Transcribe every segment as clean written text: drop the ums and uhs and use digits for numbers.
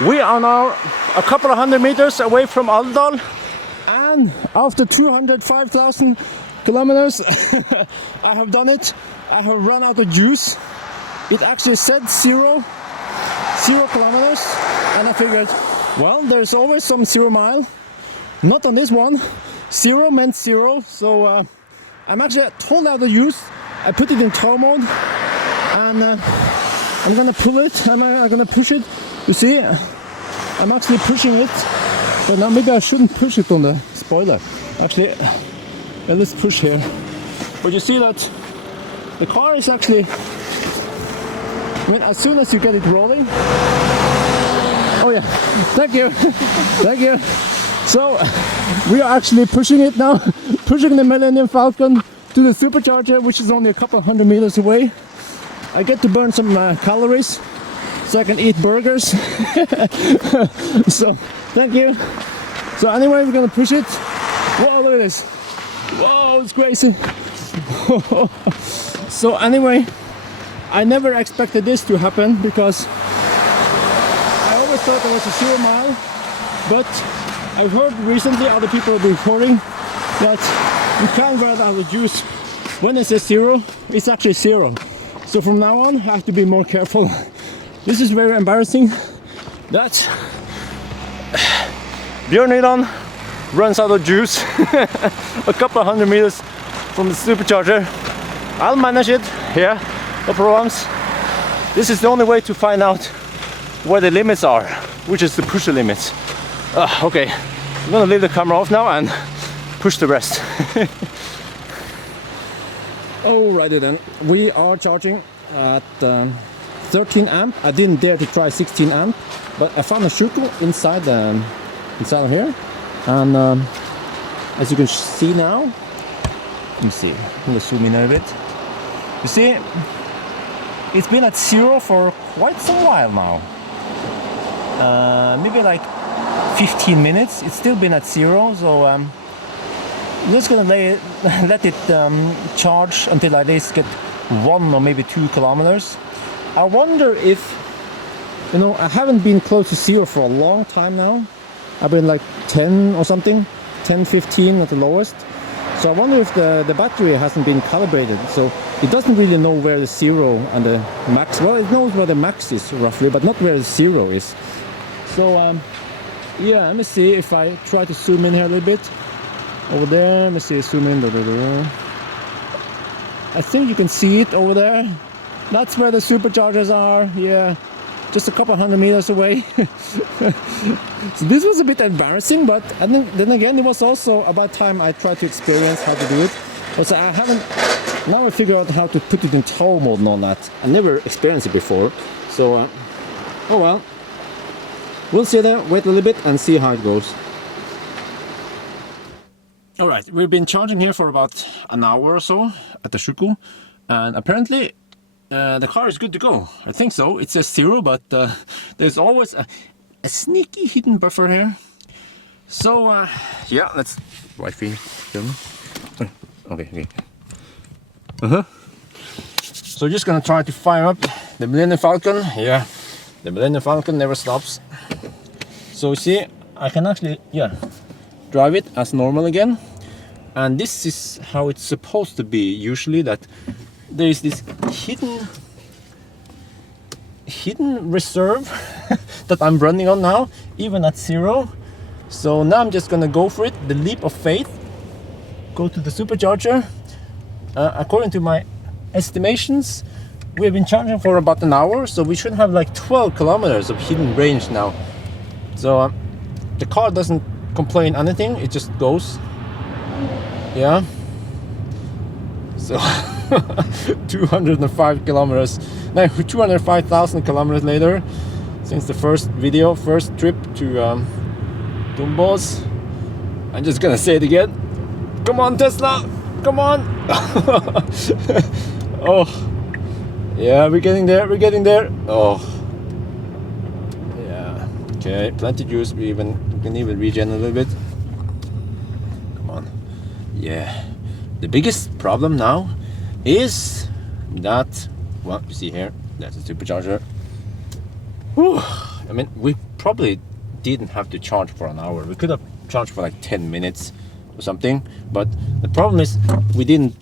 We are now a couple of 100 meters away from Alvdal, and after 205,000 kilometers I have done it. I have run out of juice. It actually said zero kilometers, and I figured, well, there's always some 0 mile. Not on this one. 0 meant 0, so I'm actually totally out of juice. I put it in tow mode, and I'm gonna pull it. I'm gonna push it. You see, I'm actually pushing it, but now maybe I shouldn't push it on the spoiler. Actually, let's push here. But you see that the car is actually, I mean, as soon as you get it rolling. Oh yeah, thank you, thank you. So we are actually pushing it now, pushing the Millennium Falcon to the supercharger, which is only a couple 100 meters away. I get to burn some calories, so I can eat burgers. So thank you. So anyway, we're gonna push it. Whoa, look at this. Whoa, it's crazy. So anyway, I never expected this to happen, because I always thought there was a 0 mile, but I've heard recently other people reporting that you can't run out of juice. When it says 0, it's actually 0. So from now on, I have to be more careful. This is very embarrassing that Björn Nyland runs out of juice a couple of 100 meters from the supercharger. I'll manage it, yeah, no problems. This is the only way to find out where the limits are, which is the pusher limits. Okay, I'm gonna leave the camera off now and push the rest. Alrighty then, we are charging at 13 amp. I didn't dare to try 16 amp, but I found a Schuko inside of here, and as you can see now, let me see, I'm gonna zoom in a bit. You see, it's been at 0 for quite some while now. Maybe like 15 minutes. It's still been at 0, so I'm just gonna let it charge until I at least get 1 or maybe 2 kilometers. I wonder if, you know, I haven't been close to 0 for a long time now. I've been like 10 or something, 10, 15 at the lowest. So I wonder if the battery hasn't been calibrated, so it doesn't really know where the 0 and the max, well, it knows where the max is roughly, but not where the 0 is. So yeah, let me see if I try to zoom in here a little bit. Over there, let me see, zoom in. I think you can see it over there. That's where the superchargers are, yeah. Just a couple 100 meters away. So this was a bit embarrassing, but then again, it was also about time I tried to experience how to do it. Also, I haven't, now I figure out how to put it in tow mode and all that. I never experienced it before, so oh well. We'll sit there, wait a little bit and see how it goes. Alright, we've been charging here for about an hour or so at the Schuko, and apparently the car is good to go. I think so. It says 0, but there's always a sneaky hidden buffer here. So yeah, let's Wi-Fi film. Okay. So just gonna try to fire up the Millennium Falcon. Yeah, the Millennium Falcon never stops. So you see, I can actually, yeah, drive it as normal again. And this is how it's supposed to be usually, that there is this hidden reserve that I'm running on now, even at 0. So now I'm just gonna go for it, the leap of faith, go to the supercharger. According to my estimations, we've been charging for about an hour, so we should have like 12 kilometers of hidden range now. So the car doesn't complain anything, it just goes. Yeah. So 205 kilometers, no, 205,000 kilometers later, since the first trip to Dumbos. I'm just gonna say it again. Come on, Tesla, come on. Oh, yeah, we're getting there. Oh, yeah, okay, plenty juice. We can even regen a little bit. Come on, yeah. The biggest problem now is that, well, you see here, that's a supercharger. Whew, I mean, we probably didn't have to charge for an hour. We could have charged for like 10 minutes or something, but the problem is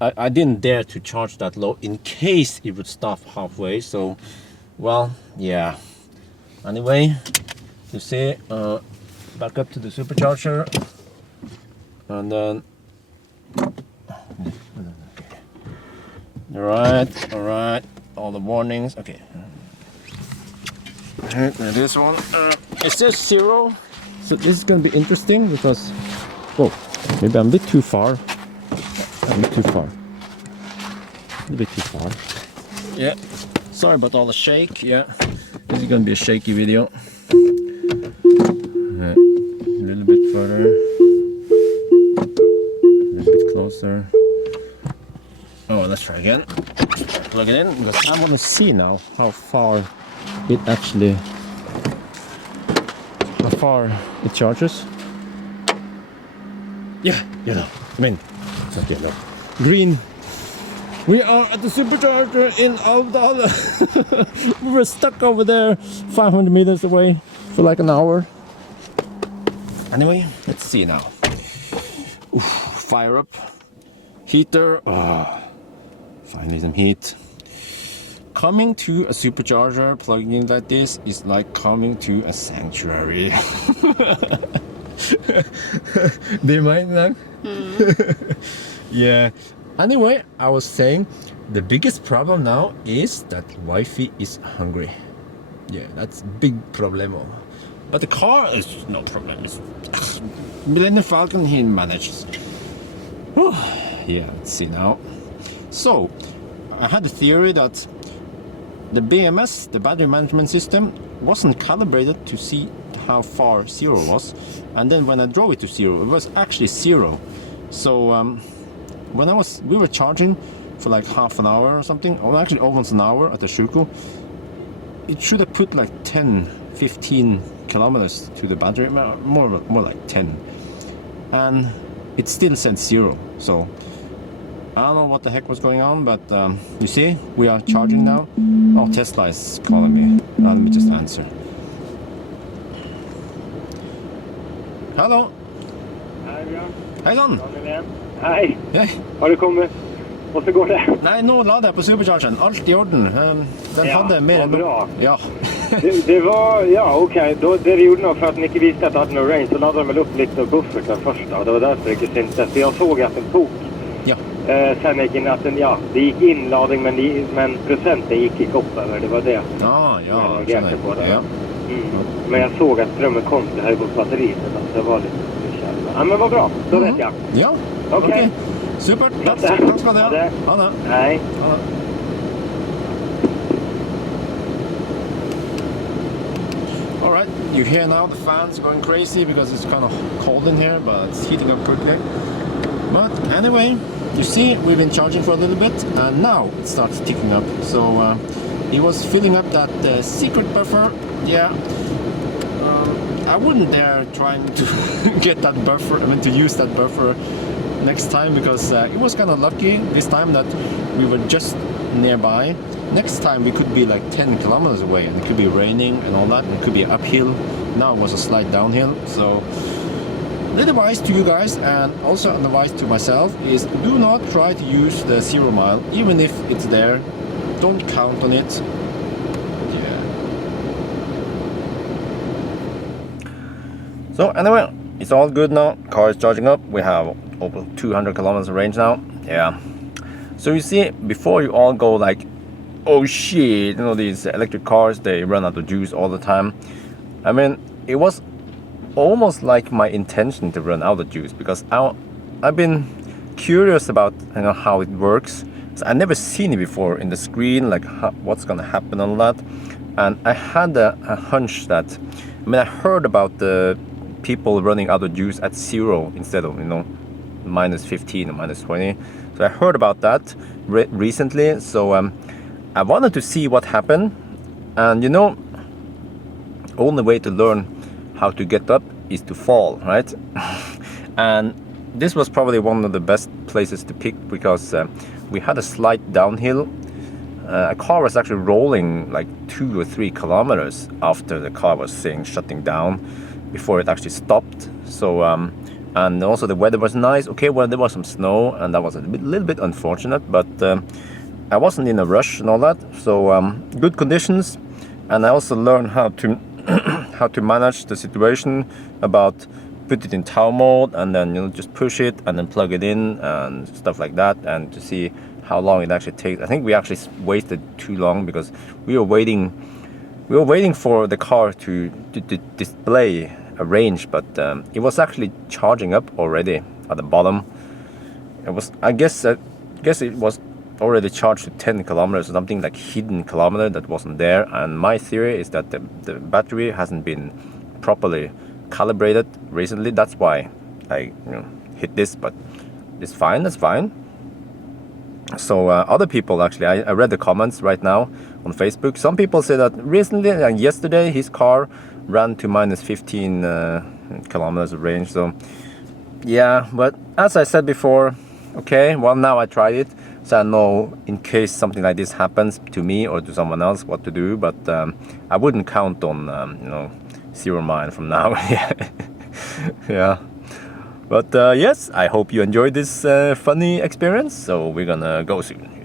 I didn't dare to charge that low in case it would stop halfway. So, well, yeah. Anyway, you see, back up to the supercharger, and then all right, all the warnings. Okay, this one it says 0, so this is gonna be interesting because, oh, maybe I'm a bit too far. A bit too far. Yeah, sorry about all the shake. Yeah, this is gonna be a shaky video. A little bit further, a little bit closer. Oh, let's try again. Plug it in because I want to see now how far it charges. Yeah, yellow. I mean, it's not yellow. Green. We are at the supercharger in Alvdal. We were stuck over there 500 meters away for like an hour. Anyway, let's see now. Oof, fire up. Heater. Finally some heat. Coming to a supercharger, plugging in like this is like coming to a sanctuary. Do you mind that? Yeah. Anyway, I was saying the biggest problem now is that Wi-Fi is hungry. Yeah, that's big problemo. But the car is no problem. It's Millennium Falcon, he manages. Whew. Yeah, let's see now. So, I had a theory that the BMS, the battery management system, wasn't calibrated to see how far 0 was, and then when I drove it to 0, it was actually 0. So when we were charging for like half an hour or something, or actually almost an hour at the Shuko, it should have put like 10-15 kilometers to the battery, more like 10, and it still said 0. So I don't know what the heck was going on, but you see, we are charging now. Oh, Tesla is calling me. Let me just answer. Hallå! Hej Björn. Hejsan! Hej! Hej! Har du kommit? Och så går det? Nej, nu laddade jag på superchargern. Allt i orden. Den hade mer än... bra. Ja. det var... Ja, okej. Det gjorde nog för att ni inte visste att det hade no range, så laddade de väl upp lite av bufferten första. Det var därför det gick inte. Så jag såg att den tog. Ja. Sen gick in att den, det gick inladning, men procenten gick i över. Det var det. Ja. På det. Ja. Men jag såg att strömmen kom till här på batteriet. Så det var lite kärva. Ja, men vad bra. Då vet jag. Ja, okej. Super. Tack ska du ha. Ja. Hej. All right, you hear now the fans going crazy because it's kind of cold in here, but it's heating up quickly. But anyway, you see, we've been charging for a little bit, and now it starts ticking up. So it was filling up that secret buffer. Yeah, I wouldn't dare trying to get that buffer. I mean, to use that buffer next time, because it was kind of lucky this time that we were just nearby. Next time we could be like 10 kilometers away, and it could be raining and all that, and it could be uphill. Now it was a slight downhill. So the advice to you guys, and also an advice to myself, is do not try to use the 0 mile, even if it's there. Don't count on it. Yeah. So anyway, it's all good now. Car is charging up. We have over 200 kilometers of range now. Yeah. So you see, before you all go like, oh shit, you know, these electric cars, they run out of juice all the time. I mean, it was almost like my intention to run out of juice, because I've been curious about, you know, how it works. So I never seen it before in the screen, like what's gonna happen on that. And I had a hunch that, I mean, I heard about the people running out of juice at 0 instead of, you know, minus 15 or minus 20. So I heard about that recently. So I wanted to see what happened. And you know, only way to learn how to get up is to fall, right? And this was probably one of the best places to pick, because we had a slight downhill. A car was actually rolling like 2 or 3 kilometers after the car was saying shutting down before it actually stopped. So and also the weather was nice. Okay, well, there was some snow and that was a little bit unfortunate, but I wasn't in a rush and all that, so good conditions. And I also learned how to how to manage the situation, about put it in tow mode and then just push it and then plug it in and stuff like that, and to see how long it actually takes. I think we actually waited too long because we were waiting for the car to display a range, but it was actually charging up already at the bottom. It was, I guess it was already charged to 10 kilometers or something, like hidden kilometer that wasn't there. And my theory is that the battery hasn't been properly calibrated recently. That's why I hit this, but it's fine. That's fine. So other people, actually, I read the comments right now on Facebook. Some people say that recently, like yesterday, his car ran to minus 15 kilometers of range. So yeah, but as I said before, okay, well, now I tried it, so I know in case something like this happens to me or to someone else what to do. But I wouldn't count on 0 mile from now. Yeah. But yes, I hope you enjoyed this funny experience. So we're gonna go soon.